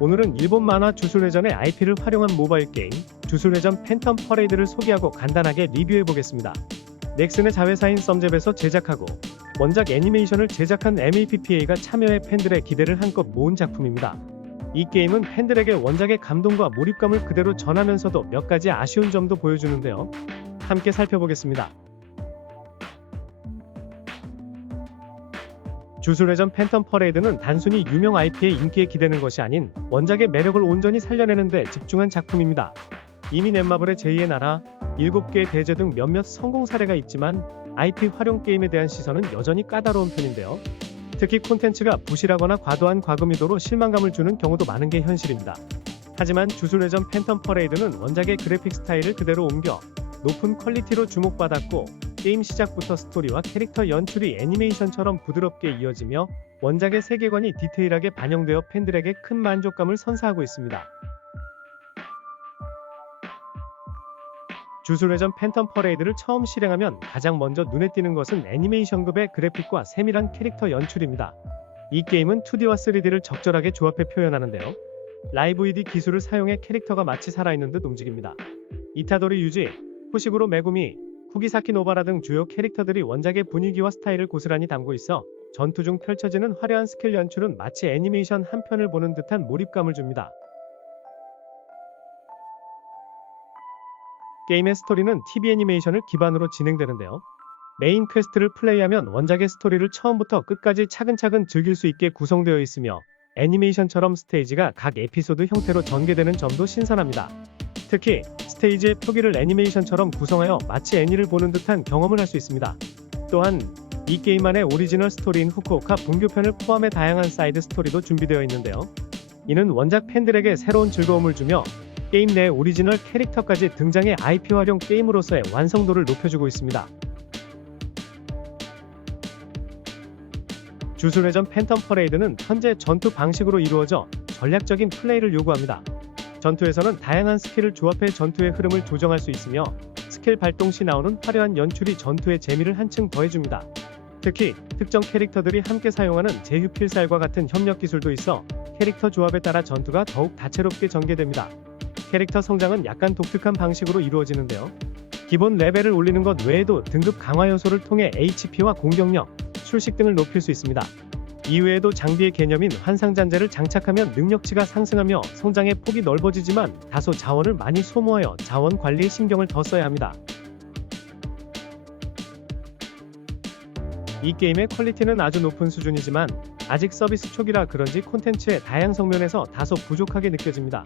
오늘은 일본 만화 주술회전의 IP를 활용한 모바일 게임 주술회전 팬텀 퍼레이드를 소개하고 간단하게 리뷰해 보겠습니다. 넥슨의 자회사인 썸잽에서 제작하고 원작 애니메이션을 제작한 MAPPA가 참여해 팬들의 기대를 한껏 모은 작품입니다. 이 게임은 팬들에게 원작의 감동과 몰입감을 그대로 전하면서도 몇 가지 아쉬운 점도 보여주는데요. 함께 살펴보겠습니다. 주술회전 팬텀 퍼레이드는 단순히 유명 IP의 인기에 기대는 것이 아닌 원작의 매력을 온전히 살려내는 데 집중한 작품입니다. 이미 넷마블의 제2의 나라, 7개의 대제 등 몇몇 성공 사례가 있지만 IP 활용 게임에 대한 시선은 여전히 까다로운 편인데요. 특히 콘텐츠가 부실하거나 과도한 과금유도로 실망감을 주는 경우도 많은 게 현실입니다. 하지만 주술회전 팬텀 퍼레이드는 원작의 그래픽 스타일을 그대로 옮겨 높은 퀄리티로 주목받았고 게임 시작부터 스토리와 캐릭터 연출이 애니메이션처럼 부드럽게 이어지며 원작의 세계관이 디테일하게 반영되어 팬들에게 큰 만족감을 선사하고 있습니다. 주술회전 팬텀 퍼레이드를 처음 실행하면 가장 먼저 눈에 띄는 것은 애니메이션급의 그래픽과 세밀한 캐릭터 연출입니다. 이 게임은 2D와 3D를 적절하게 조합해 표현하는데요. 라이브 ED 기술을 사용해 캐릭터가 마치 살아있는 듯 움직입니다. 이타도리 유지, 후식으로 메구미, 쿠기사키 노바라 등 주요 캐릭터들이 원작의 분위기와 스타일을 고스란히 담고 있어 전투 중 펼쳐지는 화려한 스킬 연출은 마치 애니메이션 한 편을 보는 듯한 몰입감을 줍니다. 게임의 스토리는 TV 애니메이션을 기반으로 진행되는데요. 메인 퀘스트를 플레이하면 원작의 스토리를 처음부터 끝까지 차근차근 즐길 수 있게 구성되어 있으며 애니메이션처럼 스테이지가 각 에피소드 형태로 전개되는 점도 신선합니다. 특히 스테이지의 표기를 애니메이션처럼 구성하여 마치 애니를 보는 듯한 경험을 할 수 있습니다. 또한 이 게임만의 오리지널 스토리인 후쿠오카 분교편을 포함해 다양한 사이드 스토리도 준비되어 있는데요. 이는 원작 팬들에게 새로운 즐거움을 주며 게임 내 오리지널 캐릭터까지 등장해 IP 활용 게임으로서의 완성도를 높여주고 있습니다. 주술회전 팬텀 퍼레이드는 현재 전투 방식으로 이루어져 전략적인 플레이를 요구합니다. 전투에서는 다양한 스킬을 조합해 전투의 흐름을 조정할 수 있으며 스킬 발동 시 나오는 화려한 연출이 전투의 재미를 한층 더해줍니다. 특히 특정 캐릭터들이 함께 사용하는 제휴 필살과 같은 협력 기술도 있어 캐릭터 조합에 따라 전투가 더욱 다채롭게 전개됩니다. 캐릭터 성장은 약간 독특한 방식으로 이루어지는데요. 기본 레벨을 올리는 것 외에도 등급 강화 요소를 통해 HP와 공격력, 출식 등을 높일 수 있습니다. 이외에도 장비의 개념인 환상잔재를 장착하면 능력치가 상승하며 성장의 폭이 넓어지지만 다소 자원을 많이 소모하여 자원 관리에 신경을 더 써야 합니다. 이 게임의 퀄리티는 아주 높은 수준이지만 아직 서비스 초기라 그런지 콘텐츠의 다양성 면에서 다소 부족하게 느껴집니다.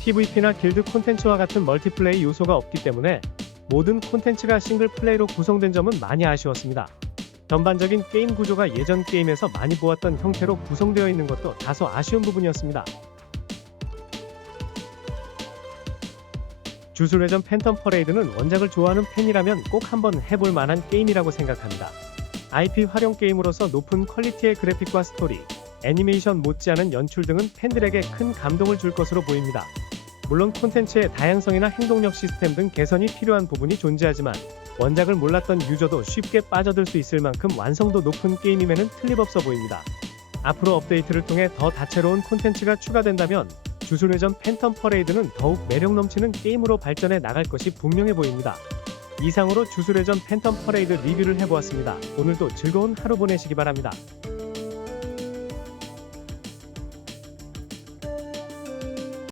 PVP나 길드 콘텐츠와 같은 멀티플레이 요소가 없기 때문에 모든 콘텐츠가 싱글 플레이로 구성된 점은 많이 아쉬웠습니다. 전반적인 게임 구조가 예전 게임에서 많이 보았던 형태로 구성되어 있는 것도 다소 아쉬운 부분이었습니다. 주술회전 팬텀 퍼레이드는 원작을 좋아하는 팬이라면 꼭 한번 해볼 만한 게임이라고 생각합니다. IP 활용 게임으로서 높은 퀄리티의 그래픽과 스토리, 애니메이션 못지않은 연출 등은 팬들에게 큰 감동을 줄 것으로 보입니다. 물론 콘텐츠의 다양성이나 행동력 시스템 등 개선이 필요한 부분이 존재하지만 원작을 몰랐던 유저도 쉽게 빠져들 수 있을 만큼 완성도 높은 게임임에는 틀림없어 보입니다. 앞으로 업데이트를 통해 더 다채로운 콘텐츠가 추가된다면 주술회전 팬텀 퍼레이드는 더욱 매력 넘치는 게임으로 발전해 나갈 것이 분명해 보입니다. 이상으로 주술회전 팬텀 퍼레이드 리뷰를 해보았습니다. 오늘도 즐거운 하루 보내시기 바랍니다.